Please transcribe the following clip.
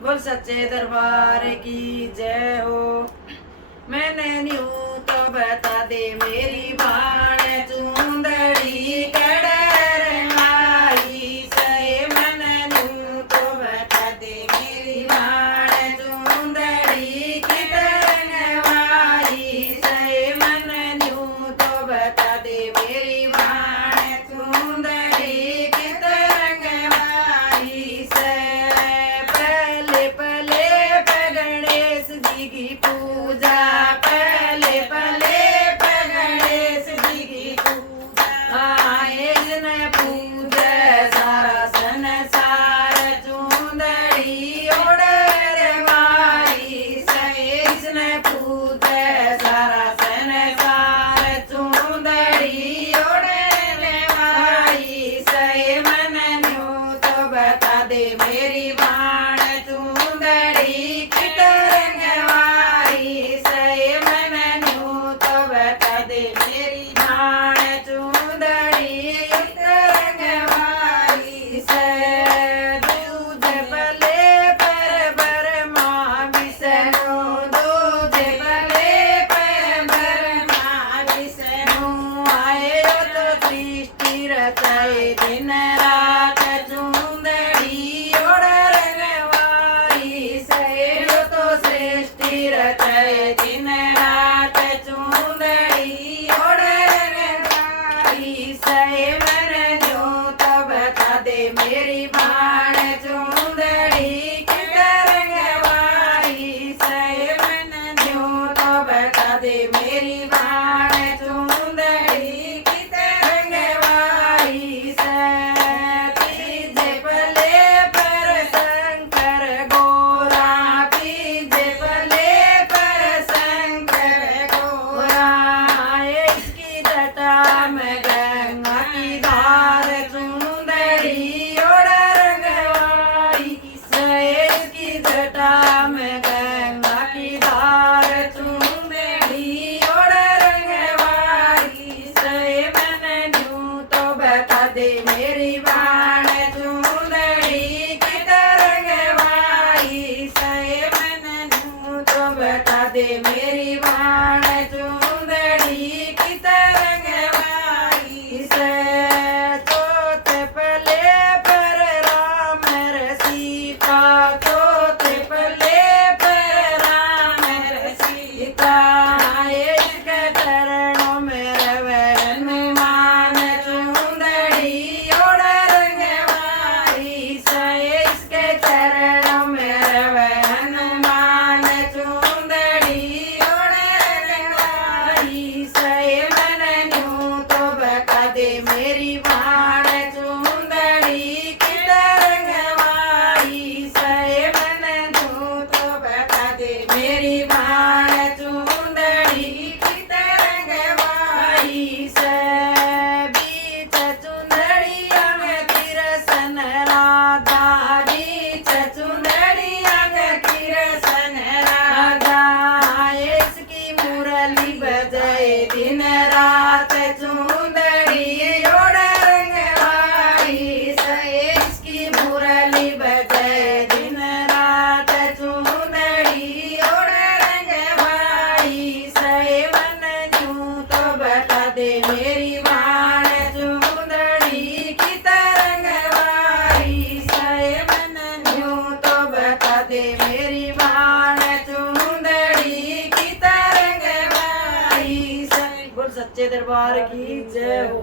बोल सच्चे दरबार की जय हो। मैंने न्यू तो बता दे मेरी बाण चूंदड़ी कड़र आई से। मैंने न्यू तो बता दे मेरी बाण चूंदड़ी किधर आई से। मैंने न्यू तो बता दे मेरी बाण चूंदड़ी किधर आई से। पहले पहले गणेश जी की पूजा, पहले पहले गणेश जी की पूजा। आए जन पूजा सारा संसार चूंदड़ी ओढ़ माई से। इसने पूजा सारा संसार चूंदड़ी ओढ़ माई से। मन न्यू तो बता दे मेरी बाण चूंदड़ी किधर आई से। मन न्यू तो बता दे मेरी बाण चूंदड़ी किधर आई से। दूध भले पर माँ विष्णु, दूध भले पर माँ विष्णु। आए तो सृष्टि रचाए दिन रात चूंदड़ी ओढ़ रंगवाई से। तो सृष्टि रचाए दिन रात चूंदड़ी ओढ़ रंगवाई से। मन न्यू तो बता दे मेरी बाण चूंदड़ी किधर रंगवाई से। मन न्यू तो बता दे मेरी बाण चूंदड़ी किधर रंगवाई से। तीजे पले पर शंकर गोरा, तीजे पले पर शंकर गोरा। इसकी जटा में गंगा की धार चूंदड़ी ओढ़ रंगवाई से। इसकी जटा में गंगा की धार चूंदड़ी ओढ़ रंगवाई से। मन न्यू तो बता दे मेरी बाण चूंदड़ी किधर रंगवाई से। मन न्यू तो बता दे मेरी बाण चूंदड़ी किधर रंगवाई से। चौथे पले पर राम र सीता, चौथे पले पर राम र सीता। इसके चरणों में रवे हनुमान चूंदड़ी ओढ़ रंगवाई से। इसके चरणों में रवे हनुमान चूंदड़ी ओढ़ रंगवाई से। मन न्यू तो बता दे मेरी बाण चूंदड़ी किधर रंगवाई से। मन न्यू तो बता दे मेरी बाण चूंदड़ी किधर रंगवाई से। बीच चुंदड़िया में कृष्ण राधा, बीच चुंदड़िया में कृष्ण राधा। इसकी मुरली बजाए दिन रात चूंदड़ी ओढ़ रंगवाई से। इसकी मुरली बजाए दिन रात चूंदड़ी ओढ़ रंगवाई से। मन न्यू तो बता दे मेरी बाण चूंदड़ी किधर रंगवाई से। मन न्यू तो बता दे मेरी बाण चूंदड़ी किधर रंगवाई से। बोल सच्चे दरबार की जय हो।